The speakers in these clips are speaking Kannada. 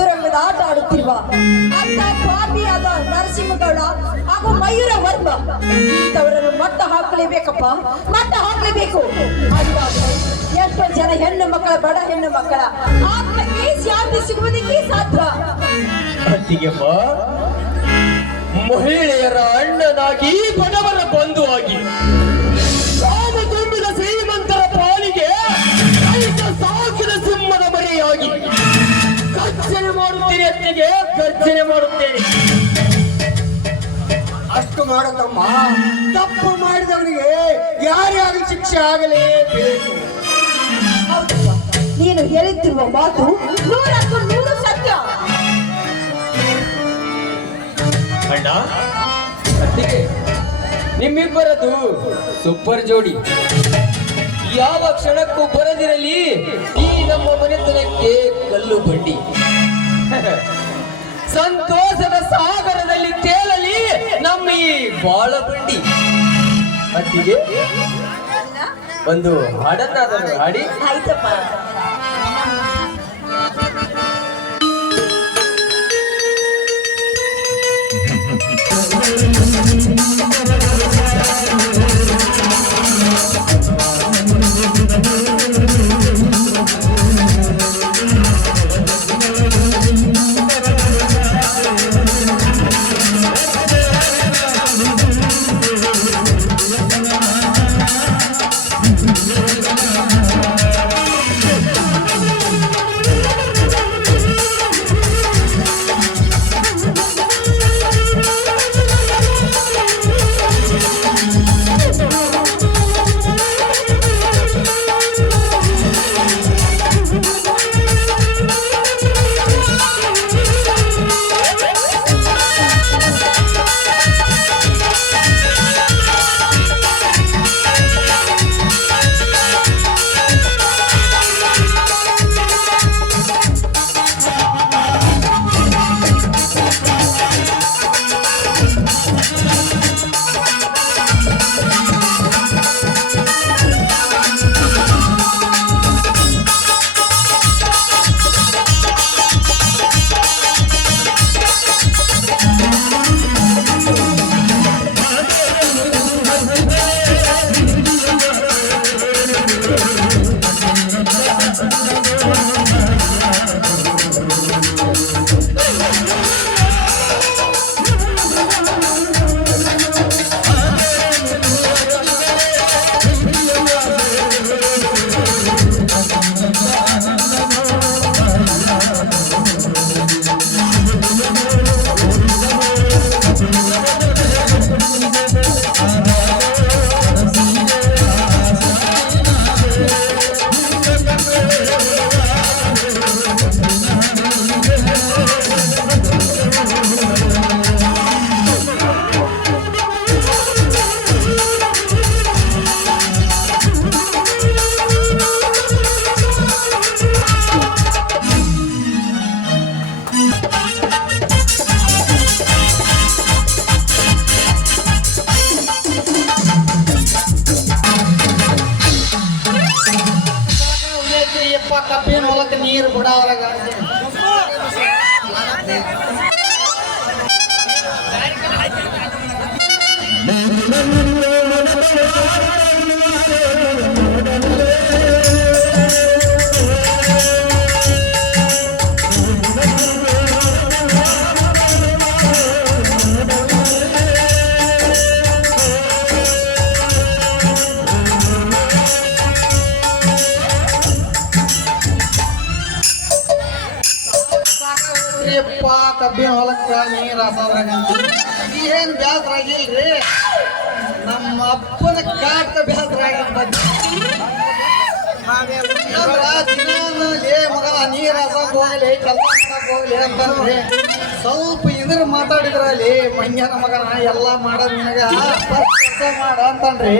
ಚದುರಂಗದ ಆಟ ಆಡುತ್ತಿರುವ ಅಂತ ಪಾಪಿಯಾದ ನರಸಿಂಹಗೌಡ ಹಾಗೂ ಮಯೂರ ವರ್ಮ ಇಂಥವರನ್ನು ಮಟ್ಟ ಹಾಕಲೇಬೇಕಪ್ಪ, ಮಟ್ಟ ಹಾಕಲೇಬೇಕು. ಎಷ್ಟೋ ಜನ ಹೆಣ್ಣು ಮಕ್ಕಳ, ಬಡ ಹೆಣ್ಣು ಮಕ್ಕಳ ಆತ್ಮಕ್ಕೆ ಶಾಂತಿ ಸಿಗುವುದಕ್ಕೆ ಸಾಧ್ಯ. ಮಹಿಳೆಯರ ಅಣ್ಣನಾಗಿ, ಬಡವರ ಬಂಧುವಾಗಿ, ಸಾವು ತುಂಬಿದ ಶ್ರೀಮಂತರ ಪಾಲಿಗೆ ಸಾಕಿದ ಸಿಂಹದ ಮರೆಯಾಗಿ ಗರ್ಜನೆ ಮಾಡುತ್ತೇನೆ, ಅತ್ತಿಗೆ ಗರ್ಜನೆ ಮಾಡುತ್ತೇನೆ. ಅಷ್ಟು ಮಾಡತಮ್ಮ. ತಪ್ಪು ಮಾಡಿದವನಿಗೆ ಯಾರ್ಯಾರು ಶಿಕ್ಷೆ ಆಗಲೇಬೇಕು. ನೀನು ಹೇಳುತ್ತಿರುವ ಮಾತು 100% ಸತ್ಯ. ಅಣ್ಣ, ಅತ್ತಿಗೆ, ನಿಮ್ಮಿಬ್ಬರದು ಸೂಪರ್ ಜೋಡಿ. ಯಾವ ಕ್ಷಣಕ್ಕೂ ಬರದಿರಲಿ ಈ ನಮ್ಮ ಮನೆತನಕ್ಕೆ ಕಲ್ಲು ಬಂಡಿ. ಸಂತೋಷದ ಸಾಗರದಲ್ಲಿ ತೇಲಲಿ ನಮ್ಮ ಈ ಬಾಳ ಬಂಡಿ. ಅತ್ತಿಗೆ, ಒಂದು ಹಾಡನ್ನಾದರೂ ಹಾಡಿ. ಆಯ್ತಪ್ಪ. ಕಬ್ಬಿನ ಹೊಲಕ್ಕೆ ನೀರು ಬಿಡೋರಾಗ ಕಬ್ಬಿನ ಹೊಲಕ್ಕ ನೀರು ಹಾಸೋದ್ರಾಗ ಏನ್ ಬ್ಯಾಸರ ಆಗಿಲ್ರಿ. ನಮ್ಮ ಅಪ್ಪನ ಕಾಟ ಬ್ಯಾಸರ ಆಗಿರ್ಬೇಕು. ಮಗ ನೀರು ಹಾಸಕ್ ಹೋಗ್ಲಿ, ಕೆಲಸ ಮಾಡಕ್ ಹೋಗ್ಲಿ ಅಂತಂದ್ರಿ ಸ್ವಲ್ಪ ಇದ್ರ ಮಾತಾಡಿದ್ರಲ್ಲಿ ಮಂಗ್ಯನ ಮಗನ ಎಲ್ಲ ಮಾಡೋದ್ ನಿನಗ ಕೆಲಸ ಮಾಡ ಅಂತನ್ರಿ.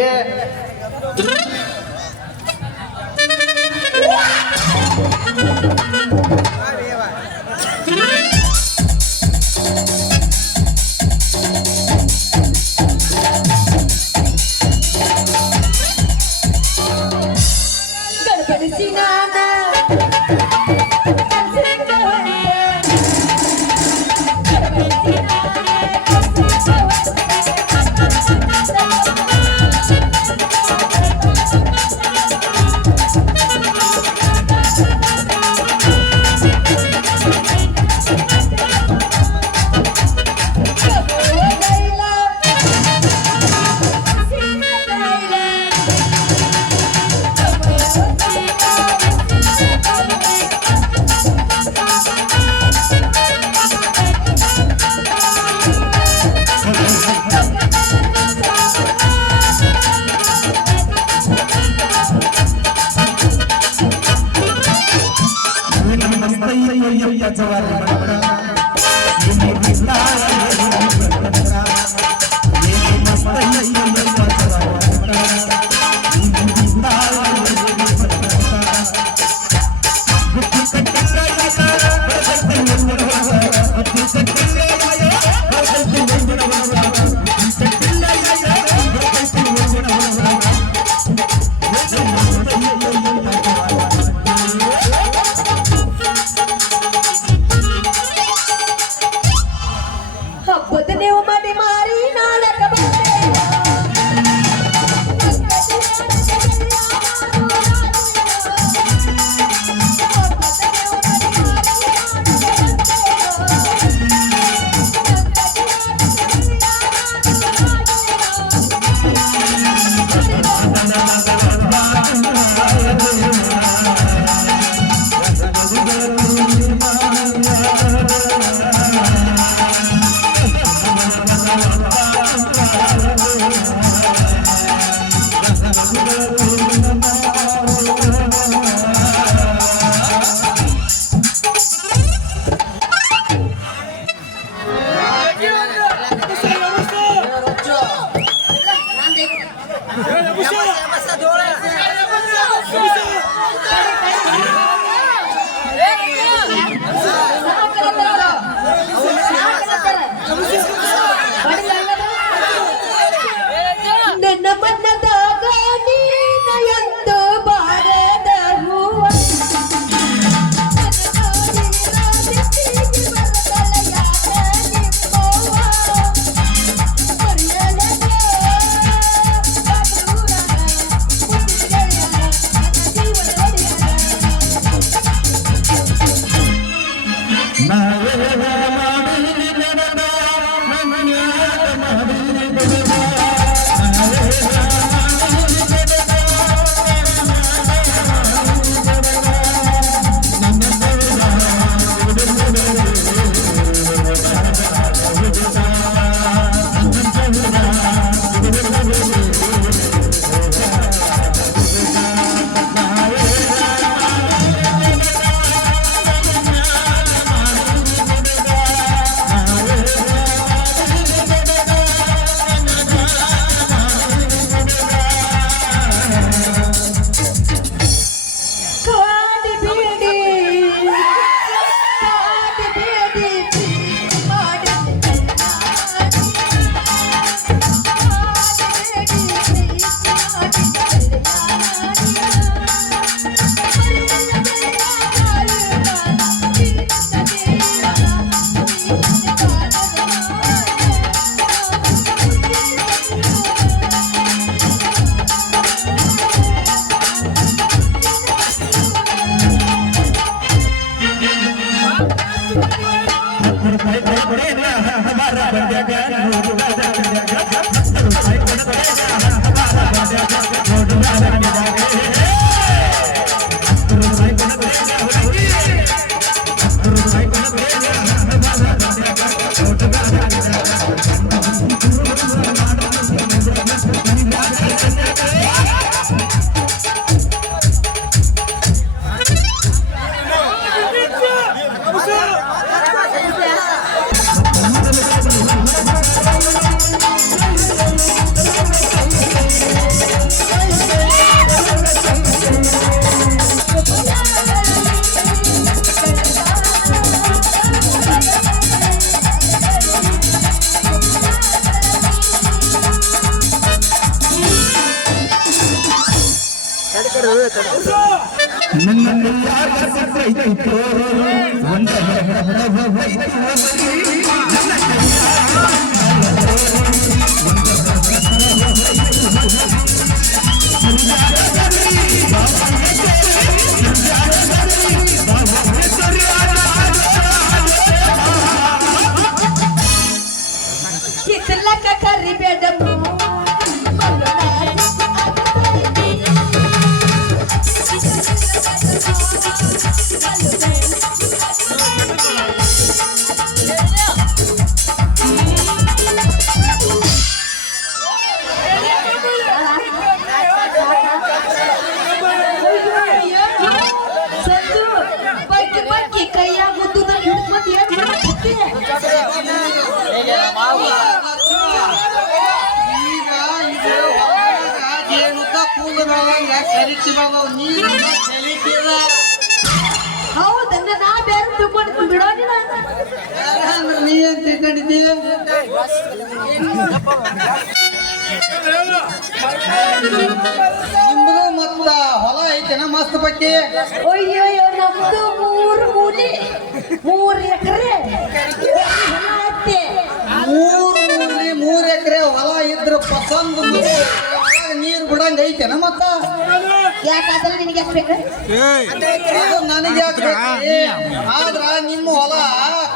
ಹಬ್ಬದ ನೀವು ಮಾಡಿ ಮಾರಿ ನಾಡಕ ನನ್ನ ಬಣ್ಣದಾಗ ನೀನ ಎಂದು ಬಾರದ ಹೂವ ಏನ್ ಮಾಡ್ತಿ? ಈಗ ಇದು ಜೇನುದ್ದ ಕೂದಲು ಬೆಳಂಗ ಕರಿತಿ ಬಾಬು ನೀರು ಕಲಿತಿದ ಹೌದನ್ನ ನಾ ಬೇರೆ ತಿಳ್ಕೊಂಡು ಬಿಡೋದಿಲ್ಲ. ಅಂದ್ರೆ ನೀ ಏನ್ ತಿಳ್ಕೊಂಡಿದ್ದೀಯ ನಿಮ್ದು ಮತ್ತ ಹೊಲ ಐತೆನ ಮಸ್ತ್ ಬಗ್ಗೆ ಅಯ್ಯೋ ನಮ್ದು 3 ಮೂಲೆ 3 ಎಕರೆ ಹೊಲ ಐತೆ. 3 ಎಕರೆ ಹೊಲ ಇದ್ರ ಪಸಂದ್ ನೀರ್ ಬಿಡಂಗ ಐತೆನ ಮತ್ತ ಯಾಕಾದ್ರೆ ನಿನಗೆ ಎಷ್ಟು ಬೇಕು? ಅದು ನನಗೆ ಯಾಕೆ ಬೇಕ್ರಿ? ಆದ್ರ ನಿಮ್ಮ ಹೊಲ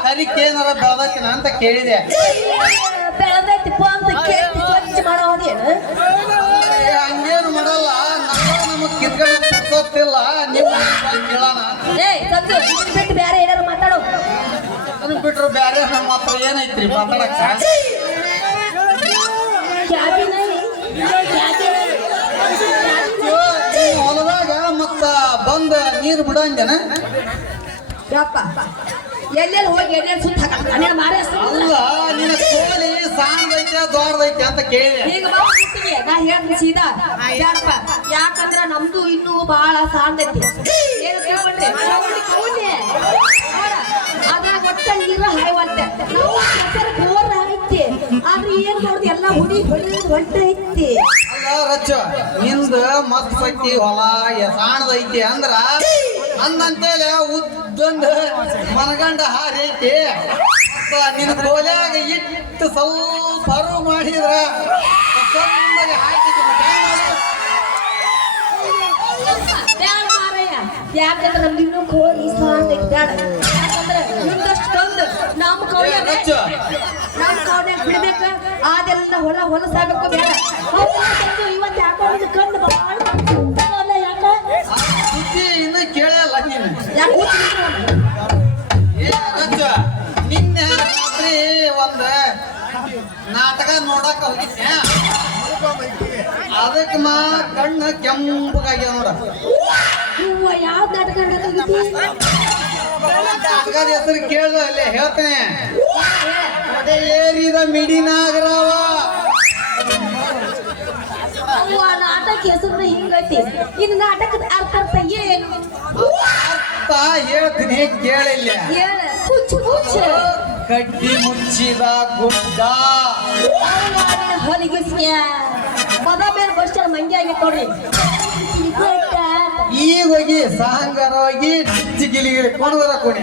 ಕರಿಕೆ ಏನಾರ ಬೆಳದಕ್ಕಿನ ಅಂತ ಕೇಳಿದೆ ಬೆಳೆದೈತಿಪ್ಪ ಅಂತ ಕೇಳಿ ಸ್ವಚ್ಛ ಮಾಡೋದೇನು? ಹಂಗೇನು ಮಾಡಲ್ಲ ನಮಗ್ ಕಿತ್ಕಡೆ ಗೊತ್ತಿಲ್ಲ ನಿಮ್ಮ ಕೇಳೋಣ ಸಂಜು ಇದನ್ನ ಬಿಟ್ಟು ಬೇರೆ ಏನಾರು ಮಾತಾಡೋ. ಅದನ್ನ ಬಿಟ್ರು ಬ್ಯಾರೆ ನಮ್ಮ ಹತ್ರ ಏನೈತ್ರಿ ಮಾತಾಡಕ್ಕ ಹೊಲದಾಗ ಮತ್ತ ಬಂದ ನೀರು ಬಿಡಂಜನ ಯಪ್ಪ ಎಲ್ಲೆಲ್ಲಿ ಹೋಗಿ ಎಲ್ಲೆಲ್ಲಿ ಸುತ್ತ ಹಾಕ ಮಾರೇ ಅಲ್ಲ ನಿನ್ನ ಕೋಲಿ ಸಾಂದೈತೆ ದೊಡ್ಡದೈತೆ ಅಂತ ಕೇಳಿದೆ ಈಗ ಬಾವು ಮುಟ್ಟಿಗೆ ನಾ ಹೇಳ್ತೀನಿ ಸೀದಾ ಯಾರಪ್ಪ ಯಾಕಂದ್ರ ನಮ್ದು ಇನ್ನೂ ಬಹಳ ಸಾಂದೈತಿ ಏನು ಕೇಳ್ಕೊಂಡ್ರೆ ಅದ್ರಾಗ ಒಟ್ಟ ನೀರು ಹಾಯ್ವಂತೆ ಬೋರ್ ಐತಿ ಆದ್ರೆ ಏನ್ ನೋಡ್ದು ಎಲ್ಲ ಹುಡಿ ಹೊಂಟೈತಿ. ಅಲ್ಲ ರಚ್ಚ ನಿಂದ ಮಸ್ತ್ ಪೈತಿ ಹೊಲ ಸಾಣದೈತಿ ಅಂದ್ರ ಅಂದಂತೇಳಿ ಉದ್ದೊಂದು ಮನಗಂಡ ಹಾರಿ ಐತಿ ನಿನ್ನ ಕೋಲ್ಯಾಗ ಇಟ್ಟು ಸ್ವಲ್ಪ ಹರು ಮಾಡಿದ್ರ ಬ್ಯಾಡ ಮಾರಯ್ಯ ಯಾಕಂದ್ರ ನಮ್ದು ಇನ್ನೂ ಕೋಳಿ ಸಾಂದೈತಿ ಬ್ಯಾಡ ಯಾಕಂದ್ರ ನಿಮ್ದಷ್ಟು ತಂದು ನಮ್ಮ ಕೌಲ್ಯಾಗ ಬಿಡ್ಬೇಕ ಅದೆಲ್ಲ ಹೊಲಸಾಗಬೇಕು ಬೇಡ ಇವತ್ತು ಯಾಕಂದ್ರೆ ಕಣ್ಣು ಭಾಳ ಯಾಕ ಸುದ್ದಿ ಇನ್ನು ಕೇಳಲ್ಲ ನೀನು ಯಾಕೆ ರಚ್ಚ ನಿನ್ನೆ ರಾತ್ರಿ ಒಂದ ನಾಟಕ ನೋಡಕ್ ಹೋಗಿದ್ದೆ ಅದಕ್ಕೆ ಕಣ್ಣು ಕೆಂಪಗಾಗ್ಯಾವ ನೋಡ ಹೂವ ಯಾವ ನಾಟಕ ನಾಟಕದ ಹೆಸರು ಕೇಳ್ದ ಅಲ್ಲೇ ಹೇಳ್ತೇನೆ ಏರಿದ ಮಿಡಿನಾಗರವ ಅವ್ವ ನಾಟಕ ಹೆಸರು ಹಿಂಗೈತಿ ಇನ್ನು ನಾಟಕದ ಅರ್ಥ ಏನು ಅರ್ಥ ಹೇಳ್ತೀನಿ ಕೇಳಿಲ್ಲ ಹೇಳ ಹುಚ್ಚು ಹುಚ್ಚು ಕಡ್ಡಿ ಮುಚ್ಚಿದ ಗುಡ್ಡ ಹೊಲಿಗಿಸ್ಯ ಪದ ಮೇಲೆ ಬಸ್ಟರ್ ಮಂಗಿ ಆಗೈತೆ ನೋಡ್ರಿ ಈಗ ಹೋಗಿ ಸಹಂಗಾರ ಹೋಗಿ ಗಿಲಿಗಿಲಿ ಕೊಡುವರ ಕೊಡಿ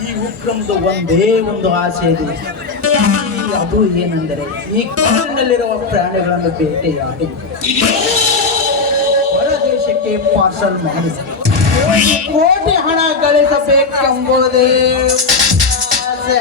ಈ ಉಕ್ರಮದ ಒಂದೇ ಒಂದು ಆಸೆ ಇದೆ. ಅದು ಏನೆಂದರೆ ಈ ಕಾಡಿನಲ್ಲಿರುವ ಪ್ರಾಣಿಗಳನ್ನು ಬೇಟೆಯಾಡಿ ಹೊರ ದೇಶಕ್ಕೆ ಪಾರ್ಸಲ್ ಮಾಡಿ ಕೋಟಿ ಹಣ ಗಳಿಸಬೇಕೆಂಬುದೇ ಆಸೆ.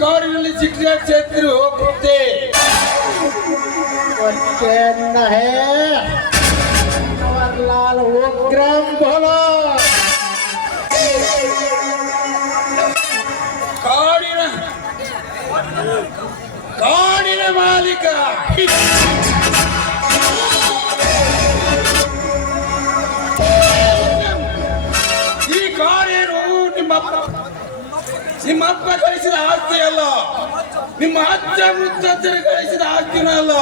ಕಾಡಿನಲ್ಲಿ ಸಿಗರೇಟ್ ಸೇರ್ತಿರು ಹೋಗುತ್ತೆ. ಕಾಡಿನ ಮಾಲೀಕ ಈ ಕಾಡೇನು ನಿಮ್ಮ ಅಪ್ಪ ಗಳಿಸಿದ ಆಸ್ತಿ ಅಲ್ಲ, ನಿಮ್ಮ ಅಜ್ಜ ಮುತ್ತಜ್ಜರು ಗಳಿಸಿದ ಆಸ್ತಿನೂ ಅಲ್ಲ.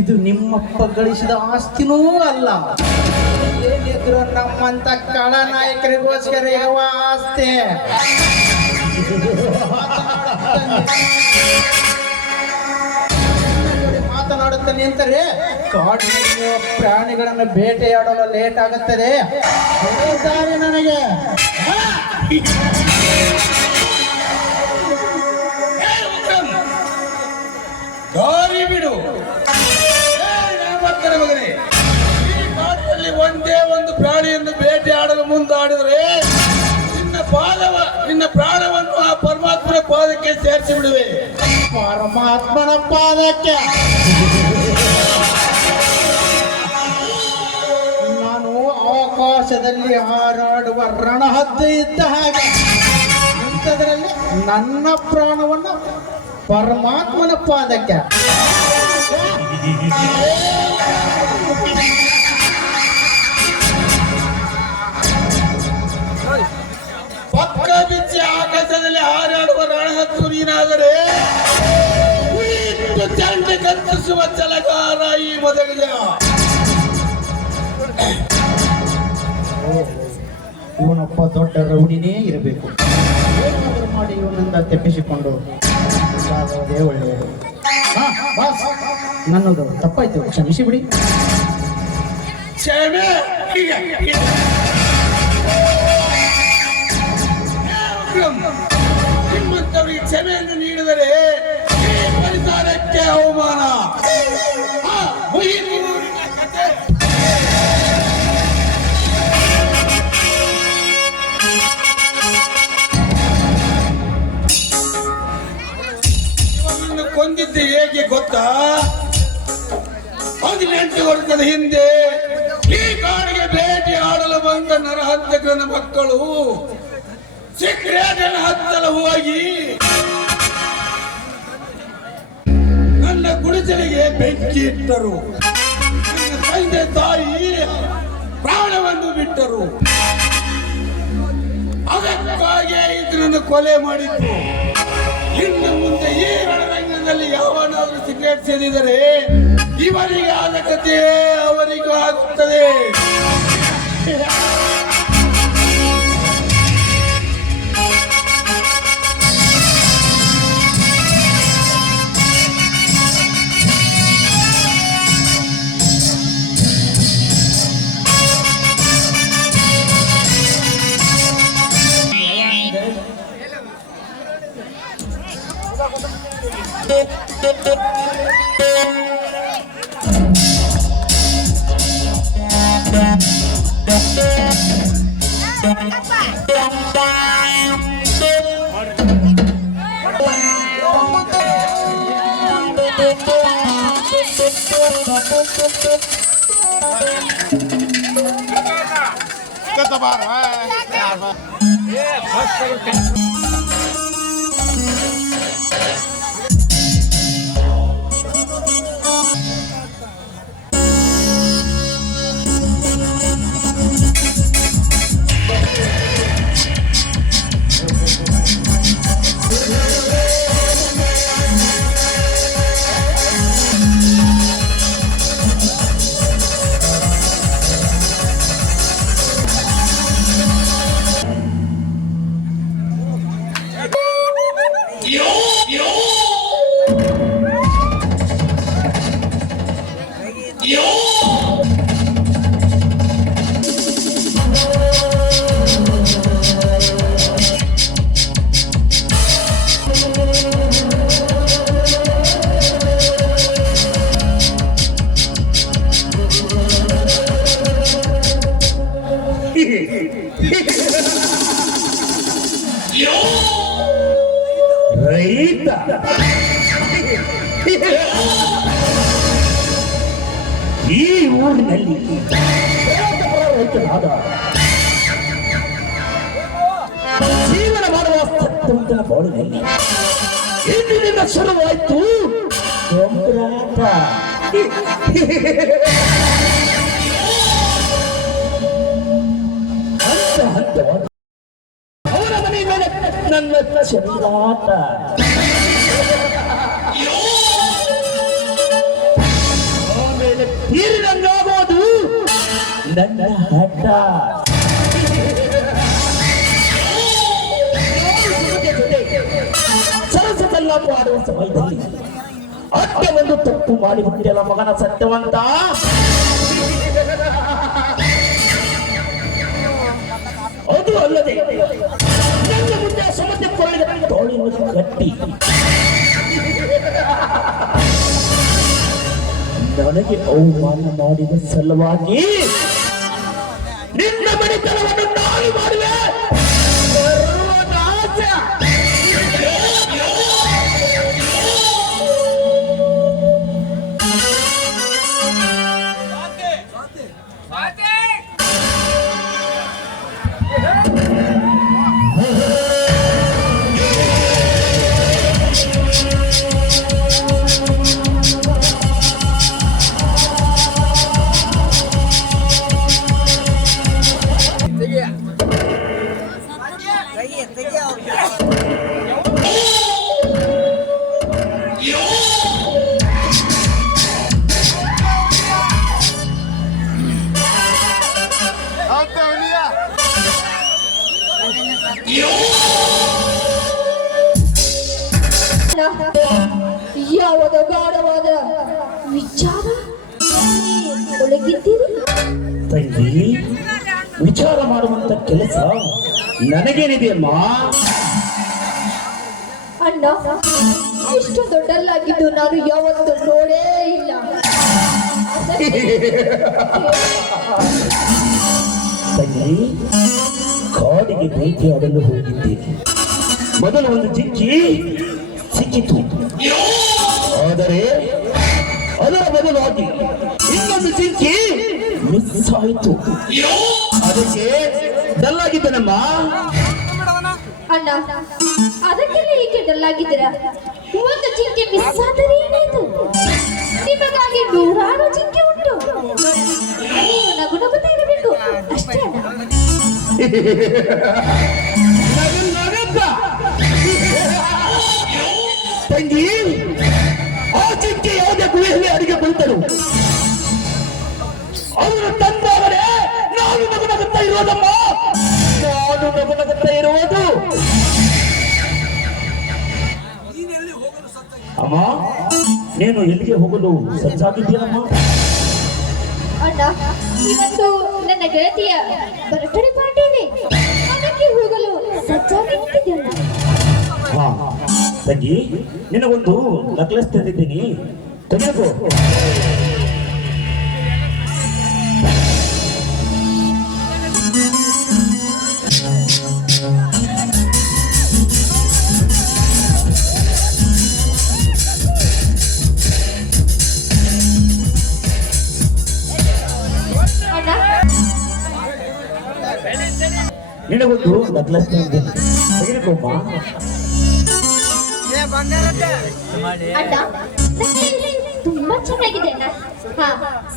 ಇದು ನಿಮ್ಮಪ್ಪ ಗಳಿಸಿದ ಆಸ್ತಿನೂ ಅಲ್ಲ, ಏನಿದ್ರು ನಮ್ಮಂತ ಕಳ ನಾಯಕರಿಗೋಸ್ಕರ ಇರುವ ಆಸ್ತಿ. ಮಾತನಾಡುತ್ತ ನಿಂತರೆ ಕಾಡಿನ ಪ್ರಾಣಿಗಳನ್ನು ಬೇಟೆಯಾಡಲು ಲೇಟ್ ಆಗುತ್ತದೆ. ನನಗೆ ದಾರಿ ಬಿಡು ಮಗನೇ. ಈ ಕಾಡಿನಲ್ಲಿ ಒಂದೇ ಒಂದು ಪ್ರಾಣಿಯನ್ನು ಬೇಟೆಯಾಡಲು ಮುಂದಾಡಿದರೆ ನಿನ್ನ ಪ್ರಾಣವನ್ನು ಆ ಪರಮಾತ್ಮನ ಪಾದಕ್ಕೆ ಸೇರಿಸಿ ಬಿಡುವೆ. ಪರಮಾತ್ಮನ ಪಾದಕ್ಕೆ ನಾನು ಆಕಾಶದಲ್ಲಿ ಹಾರಾಡುವ ರಣಹದ್ದು ಇದ್ದ ಹಾಗೆ, ಅಂಥದ್ರಲ್ಲಿ ನನ್ನ ಪ್ರಾಣವನ್ನು ಪರಮಾತ್ಮನ ಪಾದಕ್ಕೆ. ಪಕ್ಕ ಬಿಚ್ಚಿ ಆಕಾಶದಲ್ಲಿ ಹಾರಾಡುವ ರಣಹದ್ದು ನೀನಾದರೆ ಚಂಡೆ ಕತ್ತಿಸುವ ಛಲಗಾರ ಈ ಮೊದಲಿಗ. ಇವನೊಬ್ಬ ದೊಡ್ಡ ರೌಡಿನೇ ಇರಬೇಕು. ಏನಾದರೂ ಮಾಡಿ ಇವನಿಂದ ತೆಪ್ಪಿಸಿಕೊಂಡು ಸಾಗುವುದೇ ಒಳ್ಳೆಯದು. ನನ್ನದು ತಪ್ಪಾಯ್ತು, ಕ್ಷಮಿಸಿ ಬಿಡಿ. ಕ್ಷಮೆ ನಿಮ್ಮಂತವರಿಗೆ ಕ್ಷಮೆಯನ್ನು ನೀಡಿದರೆ ಈ ಪರಿಸರಕ್ಕೆ ಅವಮಾನ. ಇವನನ್ನು ಕೊಂದಿದ್ದೆ ಹೇಗೆ ಗೊತ್ತಾ? 18 ವರ್ಷದ ಹಿಂದೆ ಈ ಕಾಡಿಗೆ ಭೇಟಿ ಆಡಲು ಬಂದ ನರಹಂತಕನ ಮಕ್ಕಳು ಸಿಕ್ಕರೆ ಅದನ್ನು ಹತ್ತಲು ಹೋಗಿ ನನ್ನ ಗುಡಿಸಲಿಗೆ ಬೆಂಕಿ ಇಟ್ಟರು. ನನ್ನ ತಂದೆ ತಾಯಿ ಪ್ರಾಣವನ್ನು ಬಿಟ್ಟರು. ಅದಕ್ಕಾಗಿ ಇದನ್ನು ಕೊಲೆ ಮಾಡಿದ್ದು. ಇನ್ನು ಮುಂದೆ ಈ ರಣರಂಗದಲ್ಲಿ ಯಾವನಾದ್ರೂ ಸಿಗರೇಟ್ ಸೇದಿದರೆ ಇವರಿಗೆ ಆದ ಕಥೆ ಅವರಿಗೂ ಆಗುತ್ತದೆ. ರೈತ ಈ ಊರಿನಲ್ಲಿ ರೈತನಾದ ಜೀವನ ಮಾಡುವ ಸತ್ತಂತನ ಬಾಳಿನಲ್ಲಿ ಇಂದಿನಿಂದ ಶುರುವಾಯ್ತು ಹೋರಾಟ. ಹಂತ ಹಂತವಾಗಿ ಅವರ ಮನೆ ಮೇಲೆ ನನ್ನ ಚೆಲ್ಲಾಟ. ಆಮೇಲೆ ತೀರಿದಂಗಾಗೋದು ನನ್ನ ಹಠ. ಸರಸದಲ್ಲಾಪು ಆಡುವ ಸಮಯದಲ್ಲಿ ಅಡ್ಡ ಒಂದು ತಪ್ಪು ಮಾಡಿಬಿಟ್ಟಿಲ್ಲ ಮಗನ ಸತ್ಯವಂತ. ಅದು ಅಲ್ಲದೆ ನನ್ನ ಮುಂದೆ ಸಮಸ್ಯೆ ಕೊರಳಿದ ತೋಳಿನ ಗಟ್ಟಿ ನನಗೆ ಅವಮಾನ ಮಾಡಿದ ಸಲುವಾಗಿ ನಿನ್ನ ಮನೆತನವನ್ನು ನಾನು ಮಾಡುವೆ. ಸರ್ವನಾಶ. ಯಾವುದೋ ಗಾಢವಾದ ವಿಚಾರ ಒಳಗಿದ್ದೀರಿ ತಂಗಿ. ವಿಚಾರ ಮಾಡುವಂತ ಕೆಲಸ ನನಗೇನಿದೆಯಮ್ಮ. ಅಣ್ಣ, ಇಷ್ಟು ದೊಡ್ಡಲ್ಲಾಗಿದ್ದು ನಾನು ಯಾವತ್ತೂ ನೋಡೇ ಇಲ್ಲ. ತಂಗಿ, ಕಾಡಿಗೆ ಭೇಟಿಯಾಡಲು ಹೋಗಿದ್ದೇನೆ. ಮೊದಲು ಒಂದು ಜಿಂಕಿ ಸಿಕ್ಕಿತು. ಆದರೆ ಅದರ ಬದಲಾಗಿ ಇನ್ನೊಂದು ಜಿಂಕಿ ಮಿಸ್ ಆಯಿತು. ಅದಕ್ಕೆ ಡಲ್ಲಾಗಿದ್ದೇನಮ್ಮ. ಅಣ್ಣ ಅದಕ್ಕೆಲ್ಲ ಏಕೆ ಡಲ್ಲಾಗಿದ್ದೀರಾ? ಒಂದು ಜಿಂಕೆ ಮಿಸ್ ಆದರೆ ಏನಾಯ್ತು? ನಿಮಗಾಗಿ ನೂರಾರು ಜಿಂಕೆ ಉಂಟು. ನೀವು ನಗು ನಗುತ್ತಾ ಇರಬೇಕು ಅಷ್ಟೇ ಅಣ್ಣ. ತಂಗಿ, ಆ ಜಿಂಕೆ ಯಾವುದೇ ಗುಹೆಯಲ್ಲಿ ಅಡಿಗೆ ಕುಳಿತರು. ಅವರು ತಂದಾಗಲೇ ನಾನು ನಗು ನಗುತ್ತಾ ಇರೋದಮ್ಮ. ನಾನು ನಗು ನಗುತ್ತಾ ಇರುವುದು. ಅಮ್ಮ, ನೀನು ಎಲ್ಲಿಗೆ ಹೋಗಲು ಸಜ್ಜಾಗಿದ್ದೀನಮ್ಮ? ಅಣ್ಣ, ಇವತ್ತು ನನ್ನ ಗೆಳತಿಯ ಬರ್ತ್ಡೇ ಪಾರ್ಟಿ ಇದೆ. ಅದಕ್ಕೆ ಹೋಗಲು ಸಜ್ಜಾಗಿ ನಿಂತಿದ್ದೇನೆ. ಹಾ ತಂಗಿ, ನಿನಗೊಂದು ನೆಕ್ಲೆಸ್ ತಂದಿದ್ದೀನಿ, ತೆಗೆದುಕೋ. ಅಣ್ಣ, ನಿನಗೊಂದು ನೆಕ್ಲೆಸ್ ತಂದಿದ್ದೀನಿ, ತೆಗೆದುಕೋಮ್ಮ. ಅಣ್ಣ, ತುಂಬಾ ಚೆನ್ನಾಗಿದೆ ಅಣ್ಣ. ಹಾ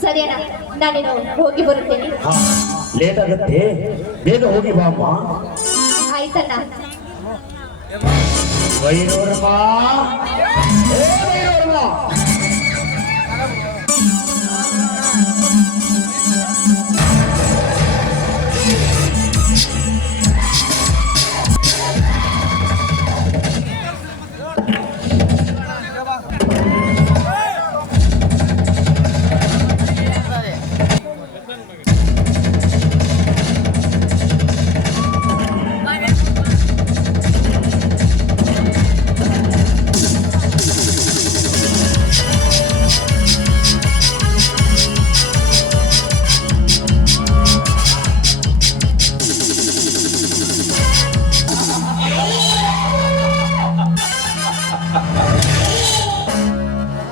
ಸರಿ ಅಣ್ಣ, ನಾನೇನು ಹೋಗಿ ಬರುತ್ತೇನೆ. ಹಾ, ಲೇಟ್ ಆಗತ್ತೆ, ಬೇಗ ಹೋಗಿ ಬಾ ಅಮ್ಮ. ಆಯ್ತಣ್ಣ. ವೈರೂರಮ್ಮ, ಏ ವೈರೂರಮ್ಮ.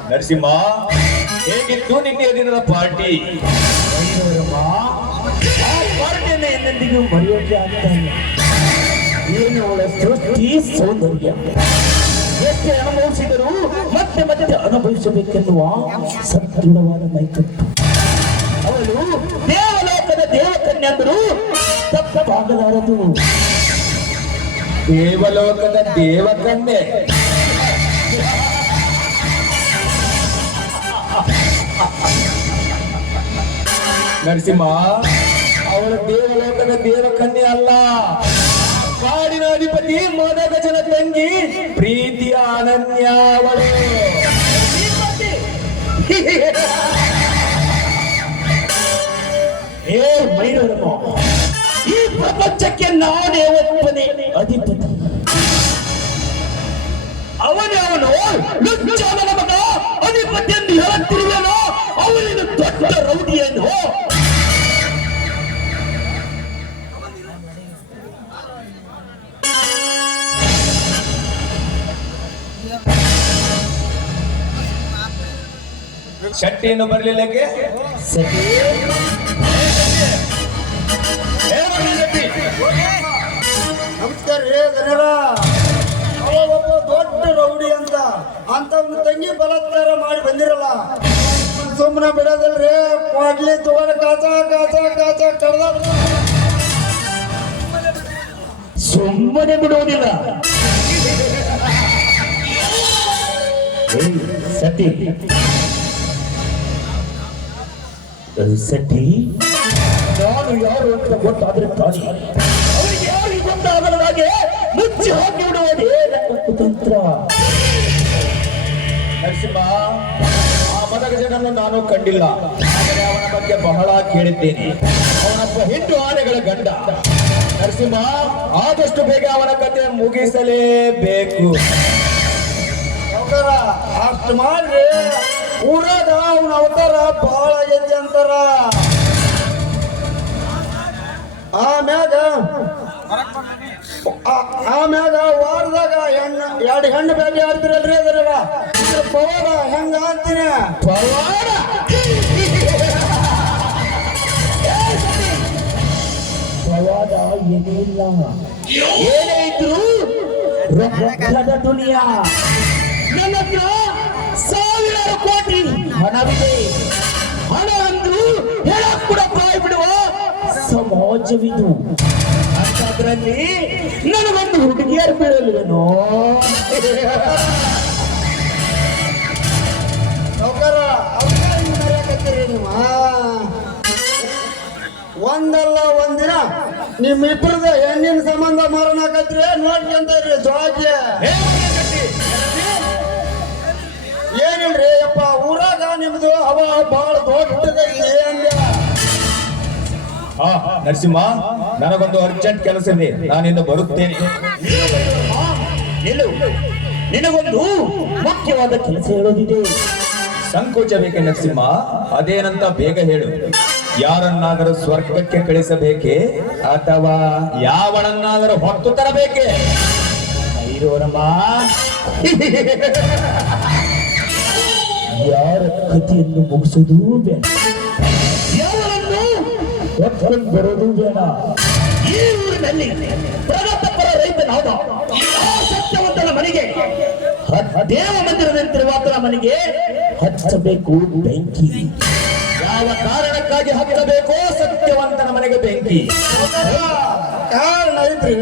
ನರಸಿಂಹ, ಹೇಗಿತ್ತು ನಿನ್ನೆ ದಿನದ ಪಾರ್ಟಿ? ವೈರೂರಮ್ಮ, ಆ ಪಾರ್ಟಿಯನ್ನು ಎಂದೆಂದಿಗೂ ಮರೆಯೋಕೆ ಆಗ್ತಾ ಇಲ್ಲ. ಏನು ಅವಳ ಸೃಷ್ಟಿ ಸೌಂದರ್ಯ! ಎಷ್ಟೇ ಅನುಭವಿಸಿದರೂ ಮತ್ತೆ ಮತ್ತೆ ಅನುಭವಿಸಬೇಕೆನ್ನುವ ಸದೃಢವಾದ ಮೈಕಟ್ಟು. ಅವಳು ದೇವಲೋಕದ ದೇವಕನ್ಯಂದರು ತಪ್ಪಾಗಲಾರದು. ದೇವಲೋಕದ ದೇವಕನ್ಯೆ? ನರಸಿಂಹ, ಅವಳು ದೇವಲೋಕದ ದೇವಕನ್ಯೆ ಅಲ್ಲ, ಕಾಡಿನ ಅಧಿಪತಿ ಮದಗಜನ ತಂಗಿ ಪ್ರೀತಿಯ ಅನನ್ಯ ಅವಳು. ಏ ಮೈರಮ್ಮ, ಈ ಪ್ರಪಂಚಕ್ಕೆ ನಾನೇ ಒಬ್ಬನೇ ಅಧಿಪತಿ. ಅವನು ಲುಚ್ಚಾದನ ಮಗ ಅಧಿಪತಿ ಎಂದು ಹೇಳುತ್ತಿರುವನು. ಅವನಿಗೆ ದೊಡ್ಡ ರೌಡಿಯನ್ನು. ಶೆಟ್ಟಿಯನ್ನು ಬರ್ಲಿಲ್ಲಕ್ಕೆ ಸರಿ, ನಮಸ್ಕಾರ ರೀ ಗಣ್ಯರ. ಒಬ್ಬ ದೊಡ್ಡ ರೌಡಿ ಅಂತ ಒಂದು ತಂಗಿ ಬಲಾತ್ಕಾರ ಮಾಡಿ ಬಂದಿರಲ್ಲ. ಸುಮ್ಮನೆ ಬಿಡೋದಿಲ್ರಿ, ಕೊಡ್ಲಿ ತಗೊಂಡು ಕಾಚ ಕಾಚ ಕಾಚ ಕಡ್ದ ಸುಮ್ಮನೆ ಬಿಡುವುದಿಲ್ಲ. ಸತಿ ಸತಿ, ನಾನು ಯಾರು ಅಂತ ಗೊತ್ತಾದ್ರೆ ತಾನೆ ಅವರಿಗೆ ಯಾರಿಗೆ ಗೊತ್ತಾಗದ ಹಾಗೆ ಮುಚ್ಚಿ ಹಾಕಿ ಬಿಡುವುದೇ ನನ್ನ ಕುತಂತ್ರ. ನರಸಿಂಹ, ಆ ಮದಗಜನನ್ನು ನಾನು ಕಂಡಿಲ್ಲ, ಆದರೆ ಅವನ ಬಗ್ಗೆ ಬಹಳ ಕೇಳಿದ್ದೇನೆ. ಅವನೊಬ್ಬ ಹಿಂಡು ಆನೆಗಳ ಗಂಡ. ನರಸಿಂಹ, ಆದಷ್ಟು ಬೇಗ ಅವನ ಕತೆ ಮುಗಿಸಲೇಬೇಕು. ಅಷ್ಟು ಮಾಡ್ರಿ, ಊರಾಗ ಅವನ ಅವತಾರ ಬಹಳ ಆಗೈತಿ ಅಂತಾರ. ಆಮ್ಯಾಗ ವಾರದಾಗ ಎರಡು ಹೆಣ್ಣು ಭೇಟಿ ಆಡ್ತಿರಲ್ರಿ ಅದರ ಪವಾಡ ಹೆಂಗ ಅಂತೀನಿ. ಪವಾಡ ಪವಾಡ ಏನಿಲ್ಲ, ಏನೇ ಇದ್ರು ರೊಕ್ಕದ ದುನಿಯಾ. ನನ್ನ ಹತ್ರ ಸಾವಿರಾರು ಕೋಟಿ ಹಣವಿದೆ. ಹಣ ಅಂದ್ರು ಹೇಳಕ್ ಕೂಡ ಬಾಯ್ ಬಿಡುವ ಸಮಾಜವಿದು. ಅಂತದ್ರಲ್ಲಿ ನನಗೊಂದು ಹುಡುಗಿಯರು ಬೀಳಲ್ವೇನೋ? ಸಾವ್ಕಾರ, ಅವ್ಕ ಹಿಂಗ್ ಮರ್ಯಾಕತ್ತೀರಿ ನಿಮ್ಮ? ಒಂದಲ್ಲ ಒಂದಿನ ನಿಮ್ಮಿಬ್ರದ ಹೆಣ್ಣಿನ ಸಂಬಂಧ ಮಾರನಾಕತ್ರಿ ನೋಡ್ಕೊಂತ ಇರ್ರಿ ಜೋಗಿ. ಏನಿಲ್ರಿ ಯಪ್ಪ, ಊರಾಗ ನಿಮ್ದು ಹವ ಬಹಳ ದೊಡ್ಡದೈತಿ ಅಂದ್ಯ. ನರಸಿಂಹ, ನನಗೊಂದು ಅರ್ಜೆಂಟ್ ಕೆಲಸ ಇದೆ, ನಾನಿಂದ ಬರುತ್ತೇನೆ. ನಿಲ್ಲು, ನಿನಗೊಂದು ಮುಖ್ಯವಾದ ಕೆಲಸ ಹೇಳೋದಿದೆ. ಸಂಕೋಚ ಬೇಕೆ ನರಸಿಂಹ? ಅದೇನಂತ ಬೇಗ ಹೇಳು. ಯಾರನ್ನಾದರೂ ಸ್ವರ್ಗಕ್ಕೆ ಕಳಿಸಬೇಕೆ ಅಥವಾ ಯಾವಳನ್ನಾದರೂ ಹೊತ್ತು ತರಬೇಕೆ? ಇರೋರಮ್ಮ, ಯಾರ ಕಥೆಯನ್ನು ಮುಗಿಸೋದು ಬೇಡ, ಯಾರನ್ನು ಹೊತ್ಕೊಂಡು ಬರೋದು ಬೇಡ. ಈ ಊರಿನಲ್ಲಿ ಪ್ರಗತಿಪರ ರೈತನಾದ ಆ ಸತ್ಯವಂತನ ಮನೆಗೆ ದೇವ ಮಂದಿರದಂತಿರುವಾತನ ಮನೆಗೆ ಹಚ್ಚಬೇಕು ಬೆಂಕಿ. ಯಾವ ಕಾರಣಕ್ಕಾಗಿ ಹತ್ತಬೇಕೋ ಸತ್ಯವಂತನ ಮನೆಗೆ ಬೆಂಕಿ? ಕಾರಣ ಐತ್ರಿ.